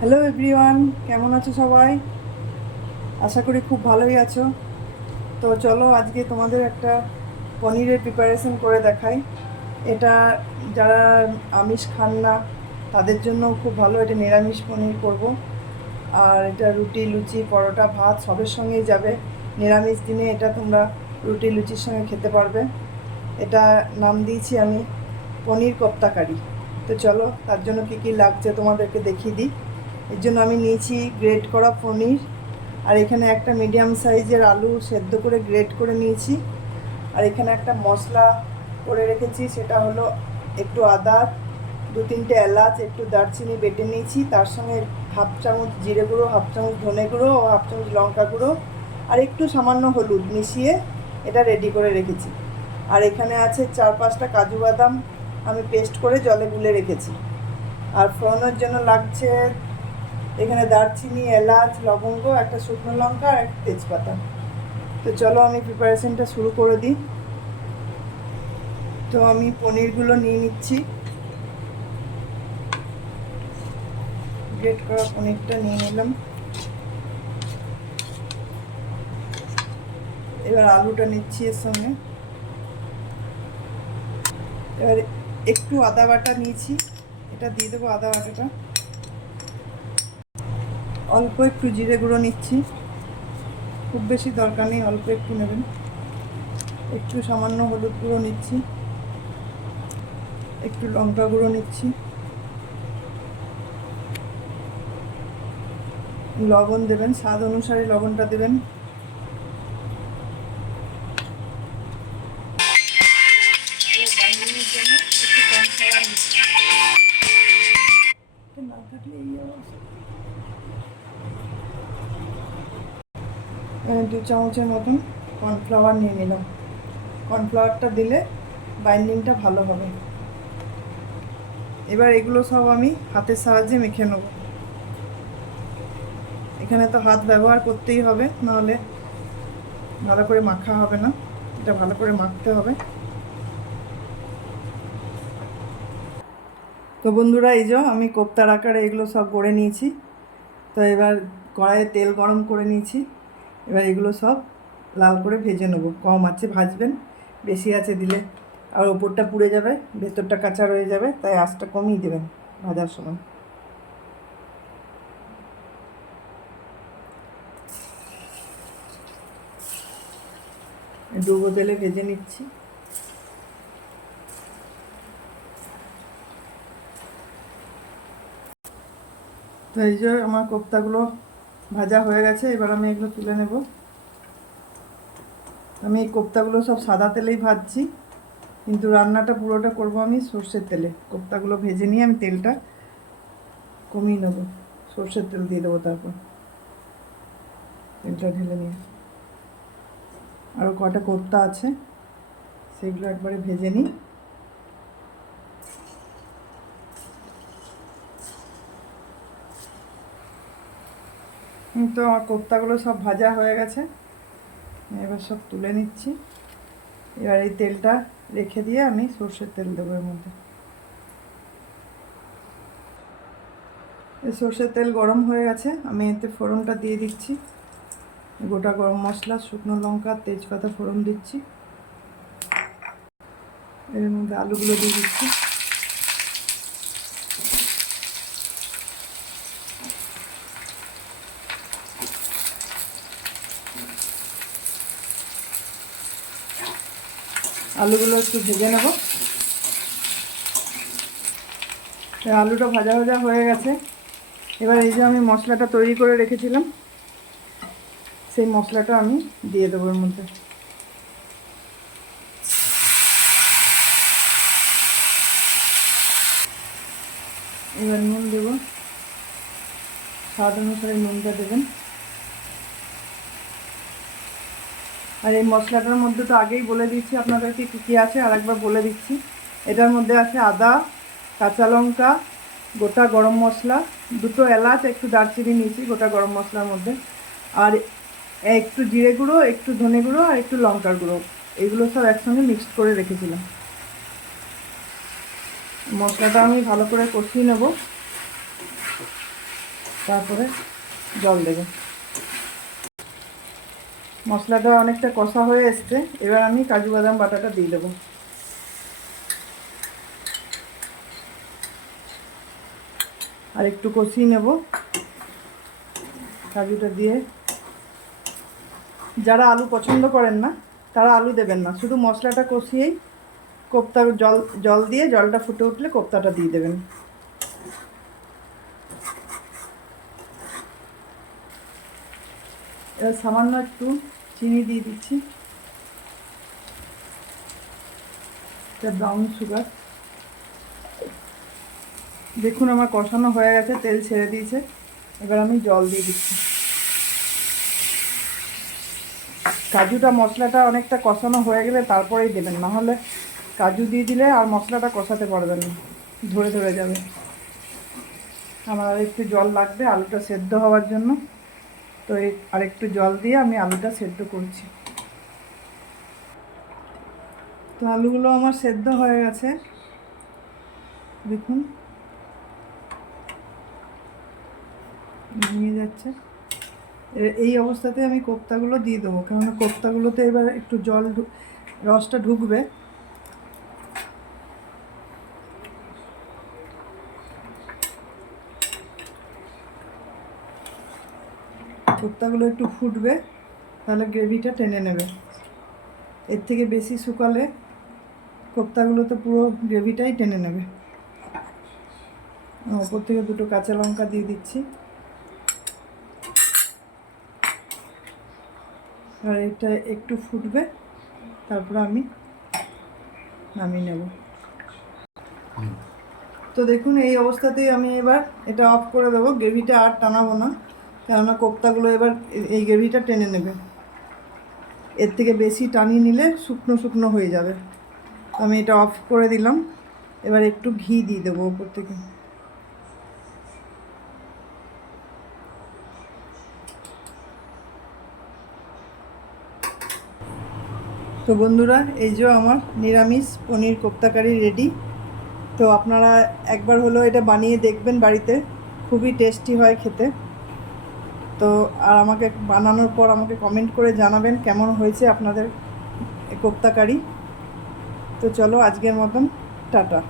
Hello everyone, কেমন আছো সবাই? আশা করি খুব ভালোই আছো। তো চলো আজকে তোমাদের একটা পনিরের প্রিপারেশন করে দেখাই। এটা যারা আমিষ খান না তাদের জন্য খুব ভালো। এটা নিরামিষ পনির করব। আর এটা রুটি, লুচি, পরোটা, ভাত সবের সঙ্গেই যাবে। নিরামিষ দিনে এটা তোমরা রুটি লুচির সঙ্গে খেতে পারবে। এটা নাম দিয়েছি আমি পনির কোপ্তা কারি। তো চলো তার জন্য কী কী লাগছে তোমাদেরকে দেখিয়ে দিই। এর জন্য আমি নিয়েছি গ্রেট করা পনির, আর এখানে একটা মিডিয়াম সাইজের আলু সেদ্ধ করে গ্রেট করে নিয়েছি। আর এখানে একটা মশলা করে রেখেছি, সেটা হলো একটু আদা, 2-3টে এলাচ, একটু দারচিনি বেটে নিয়েছি। তার সঙ্গে হাফ চামচ জিরে গুঁড়ো, হাফ চামচ ধনে গুঁড়ো ও হাফ চামচ লঙ্কা গুঁড়ো আর একটু সামান্য হলুদ মিশিয়ে এটা রেডি করে রেখেছি। আর এখানে আছে 4-5টা কাজু বাদাম আমি পেস্ট করে জলে গুলে রেখেছি। আর ফোড়নের জন্য লাগছে এখানে দারচিনি, এলাচ, লবঙ্গ, একটা শুকনো লঙ্কা আর একটা তেজপাতা। তো চলো আমি প্রিপারেশনটা শুরু করে দিই। তো আমি পনিরগুলো নিয়ে নিচ্ছি। গ্রেট করা পনিরটা নিয়ে নিলাম। এবার আলুটা নিচ্ছি এর সঙ্গে। এবার একটু আদা বাটা নিয়েছি, এটা দিয়ে দেবো আদা বাটাটা। অল্প একটু জিরে গুঁড়ো নিচ্ছি, খুব বেশি দরকার নেই, অল্প একটু নেবেন। একটু সামান্য হলুদ গুঁড়ো নিচ্ছি, একটু লঙ্কা গুঁড়ো নিচ্ছি, লবণ দেবেন, স্বাদ অনুসারে লবণটা দেবেন। না থাকলে এই অবস্থা। 2 চামচের মতন কর্নফ্লাওয়ার নিয়ে নিলাম। কর্নফ্লাওয়ারটা দিলে বাইন্ডিংটা ভালো হবে। এবার এগুলো সব আমি হাতের সাহায্যে মেখে নেব। এখানে তো হাত ব্যবহার করতেই হবে, নাহলে ভালো করে মাখা হবে না। এটা ভালো করে মাখতে হবে। তো বন্ধুরা, এই যে আমি কোপ্তার আকারে এগুলো সব গড়ে নিয়েছি। তো এবার কড়াইয়ে তেল গরম করে নিয়েছি। এবার এগুলো সব লাল করে ভেজে নেবো। কম আঁচে ভাজবেন, বেশি আঁচে দিলে আর ওপরটা পুড়ে যাবে, ভেতরটা কাঁচা রয়ে যাবে, তাই আঁচটা কমিয়ে দেবেন ভাজার সময়। ডুবো তেলে ভেজে নিচ্ছি। তো এই যে আমার কোপ্তাগুলো ভাজা হয়ে গেছে, এবার আমি এগুলো তুলে নেব। আমি এই কোপ্তাগুলো সব সাদা তেলেই ভাজছি, কিন্তু রান্নাটা পুরোটা করব আমি সর্ষের তেলে। কোপ্তাগুলো ভেজে নিয়ে আমি তেলটা কমিয়ে নেবো, সর্ষের তেল দিয়ে দেবো। তারপর তেলটা ঢেলে নিয়ে আরও কটা কোপ্তা আছে সেগুলো একবারে ভেজে নিই। তো আমার কোপ্তাগুলো সব ভাজা হয়ে গেছে, এবার সব তুলে নিচ্ছি। এবার এই তেলটা রেখে দিয়ে আমি সর্ষের তেল দেবো এর মধ্যে। এই সর্ষের তেল গরম হয়ে গেছে, আমি এতে ফোড়নটা দিয়ে দিচ্ছি। গোটা গরম মশলা, শুকনো লঙ্কা, তেজপাতা ফোড়ন দিচ্ছি। এর মধ্যে আলুগুলো দিয়ে দিচ্ছি। আলুগুলো একটু ভেজে নেব। আলুটা ভাজা ভাজা হয়ে গেছে। এবার এই যে আমি মশলাটা তৈরি করে রেখেছিলাম, সেই মশলাটা আমি দিয়ে দেবো এর মধ্যে। এবার নুন দেবো, স্বাদ অনুসারে নুনটা দেবেন। আর এই মশলাটার মধ্যে তো আগেই বলে দিচ্ছি আপনাদেরকে কী কী আছে, আর একবার বলে দিচ্ছি। এটার মধ্যে আছে আদা, কাঁচা লঙ্কা, গোটা গরম মশলা, 2টো এলাচ, একটু দারচিনি নিয়েছি গোটা গরম মশলার মধ্যে, আর একটু জিরে গুঁড়ো, একটু ধনে গুঁড়ো আর একটু লঙ্কার গুঁড়ো। এগুলো সব একসঙ্গে মিক্সড করে রেখেছিলাম। মশলাটা আমি ভালো করে কষিয়ে নেব। তারপরে জল দেবো। মশলাটা অনেকটা কষা হয়ে এসছে, এবার আমি কাজু বাদাম বাটাটা দিয়ে দেবো। আর একটু কষিয়ে নেব কাজুটা দিয়ে। যারা আলু পছন্দ করেন না তারা আলু দেবেন না, শুধু মশলাটা কষিয়েই কোপ্তা জল দিয়ে জলটা ফুটে উঠলে কোপ্তাটা দিয়ে দেবেন। এবার সামান্য একটু চিনি দিয়ে দিচ্ছি, এটা ব্রাউন সুগার। দেখুন আমার কষানো হয়ে গেছে, তেল ছেড়ে দিয়েছে। এবার আমি জল দিয়ে দিচ্ছি। কাজুটা মশলাটা অনেকটা কষানো হয়ে গেলে তারপরেই দেবেন, নাহলে কাজু দিয়ে দিলে আর মশলাটা কষাতে পারবেন না, ধরে ধরে যাবে। আমার আর একটু জল লাগবে আলুটা সেদ্ধ হওয়ার জন্য, তো এই আরেকটু জল দিয়ে আমি আলুটা সেদ্ধ করছি। তো আলুগুলো আমার সেদ্ধ হয়ে গেছে, দেখুন ভেঙে যাচ্ছে। এই অবস্থাতে আমি কোপ্তাগুলো দিয়ে দেবো, কেননা কোপ্তাগুলোতে এবার একটু জল রসটা ঢুকবে। কোপ্তাগুলো একটু ফুটবে, তাহলে গ্রেভিটা টেনে নেবে। এর থেকে বেশি শুকালে কোপ্তাগুলো তো পুরো গ্রেভিটাই টেনে নেবে। ওপর থেকে দুটো কাঁচা লঙ্কা দিয়ে দিচ্ছি। আর এটা একটু ফুটবে, তারপর আমি নামিয়ে নেব। তো দেখুন এই অবস্থাতেই আমি এবার এটা অফ করে দেবো, গ্রেভিটা আর টানাবো না, কেননা কোপ্তাগুলো এবার এই গ্রেভিটা টেনে নেবে। এর থেকে বেশি টানিয়ে নিলে শুকনো শুকনো হয়ে যাবে। আমি এটা অফ করে দিলাম। এবার একটু ঘি দিয়ে দেবো ওপর থেকে। তো বন্ধুরা, এই যে আমার নিরামিষ পনির কোপ্তা কারি রেডি। তো আপনারা একবার হলেও এটা বানিয়ে দেখবেন বাড়িতে, খুবই টেস্টি হয় খেতে। তো আর আমাকে বানানোর পর আমাকে কমেন্ট করে জানাবেন কেমন হয়েছে আপনাদের কোপ্তা কারি। তো চলো আজকের মতন টাটা।